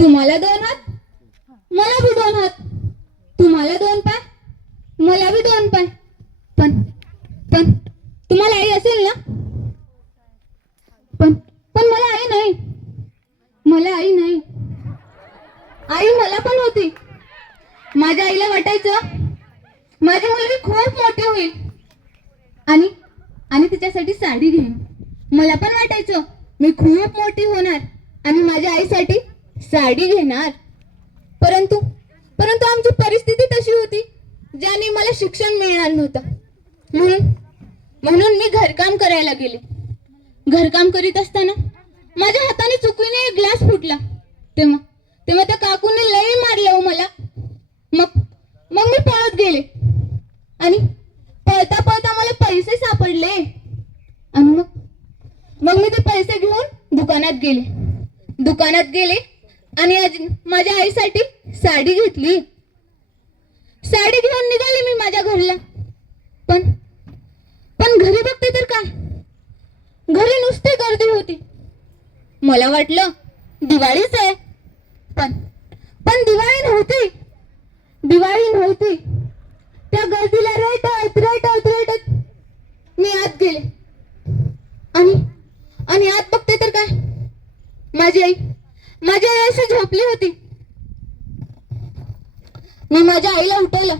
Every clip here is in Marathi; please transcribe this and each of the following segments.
तुम्हाला 2 हात, मला बी 2 हात. तुम्हाला 2 पाय, मला बी 2 पाय. पण पण तुम्हाला आई असेल ना? पण पण मला आई नाही. मला आई नाही. आई मला पण होती. माझ्या आईला वाटायचं माझी मुलगी खूप मोठी होईल आणि आणि तिच्यासाठी साडी घेईन. मला पण वाटायचं मी खूप मोठी होणार आणि माझ्या आईसाठी साडी घेणार. परंतु परंतु आमची परिस्थिती तशी होती ज्याने मला शिक्षण मिळणार नव्हतं. म्हणून मी घरकाम करायला गेले. घरकाम करीत असताना माझ्या हाताने चुकीने एक ग्लास फुटला. तेव्हा त्या काकूने लई मारलं हो मला. मग मी पळत गेले आणि पळता पळता मला पैसे सापडले आणि मग मी ते पैसे घेऊन दुकानात गेले आणि माझ्या आईसाठी साडी घेतली. साडी घेऊन निघाले मी माझ्या घरला. पण घरी बघते तर काय, घरी नुसती गर्दी होती. मला वाटलं दिवाळीच आहे, पण दिवाळी नव्हती. त्या गर्दीला रटत मी आत गेले आणि आत बघते तर काय, माझी आई अशी झोपली होती. मी माझ्या आईला उठवलं.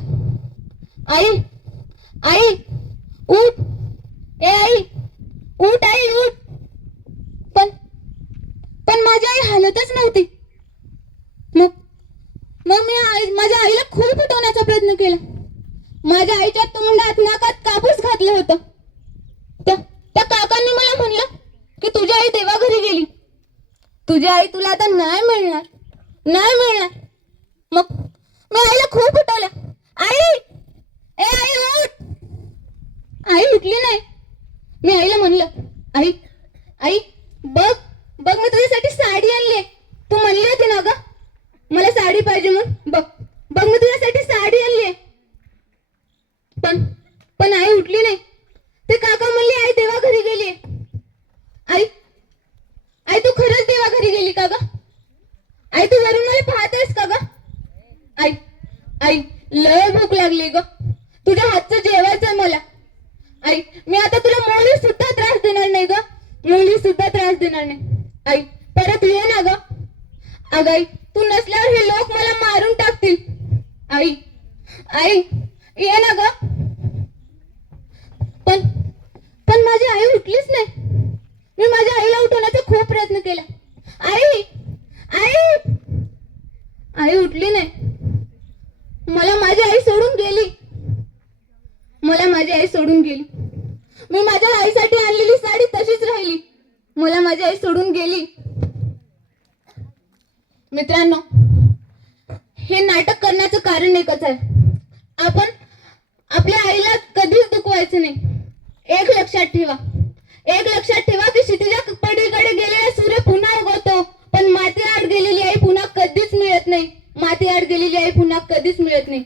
आई उठ, ए आई उठ, आई उठ. पण माझी आई हालतच नव्हती. मग मी माझ्या आईला खूप उठवण्याचा प्रयत्न केला. माझ्या आईच्या तोंडात नाकात कापूस घातलं होतं. त्या काकांनी मला म्हणलं की तुझी आई देवाघरी गेली, तुझी आई तुला आता नाही मिळणार. मग मी आईला खूप उठवलं. आई, ए आई उठ. आई उठली नाही. मी आईला म्हणलं, आई बघ मी तुझ्यासाठी साडी आणली. तू म्हणली होती ना ग मला साडी पाहिजे म्हणून. बघ मी तुझ्यासाठी साडी आणली. पण आई उठली नाही. ते काका म्हणले आई देवाघरी गेली. आई तू खरंच देवाघरी गेली का ग? आई तू वरून मला पाहतेस का ग? आई लय भूक लागली ग, तुझ्या हातचं जेवायचं मला. आई मी आता तुला मुली सुद्धा त्रास देणार नाही. आई परत ये ना ग. अगं आई तू नसल्यावर हे लोक मला मारून टाकतील. आई ये ना ग. पण माझी आई उठलीच नाही. मी माझ्या आईला उठवण्याचा खूप प्रयत्न केला. आई उठली नाही. मला माझी आई सोडून गेली. मी माझ्या आईसाठी आणलेली साडी तशीच राहिली. मला माझी आई सोडून गेली. मित्रांनो, हे नाटक करण्याचं कारण एकच आहे. आपण आपल्या आईला कधीच दुखवायचं नाही. एक लक्षात ठेवा की क्षितिजा पलीकडे गेलेला सूर्य पुन्हा उगवतो, पण माती आड गेलेली आई पुन्हा कधीच मिळत नाही.